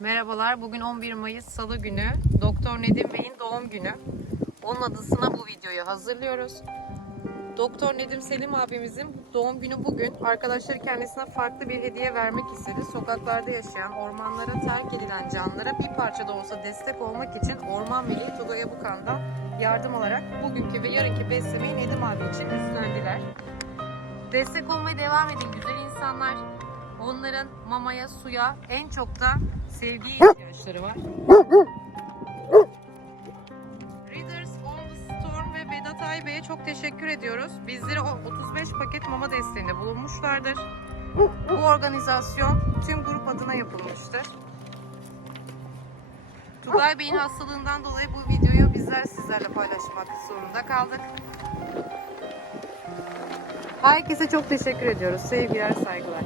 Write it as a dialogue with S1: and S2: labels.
S1: Merhabalar. Bugün 11 Mayıs Salı günü. Doktor Nedim Bey'in doğum günü. Onun adısına bu videoyu hazırlıyoruz. Doktor Nedim Selim abimizin doğum günü bugün. Arkadaşları kendisine farklı bir hediye vermek istedi. Sokaklarda yaşayan, ormanlara terk edilen canlılara bir parça da olsa destek olmak için Orman Meleği Tugay Abukan'dan yardım alarak bugünkü ve yarınki beslemeyi Nedim abi için üstlendiler. Destek olmaya devam edin güzel insanlar. Onların mamaya, suya en çok da sevgiye ihtiyaçları var. Readers on the Storm ve Vedat Aybey'e çok teşekkür ediyoruz. Bizlere o 35 paket mama desteğinde bulunmuşlardır. Bu organizasyon tüm grup adına yapılmıştır. Tugay Bey'in hastalığından dolayı bu videoyu bizler sizlerle paylaşmak zorunda kaldık. Herkese çok teşekkür ediyoruz. Sevgiler, saygılar.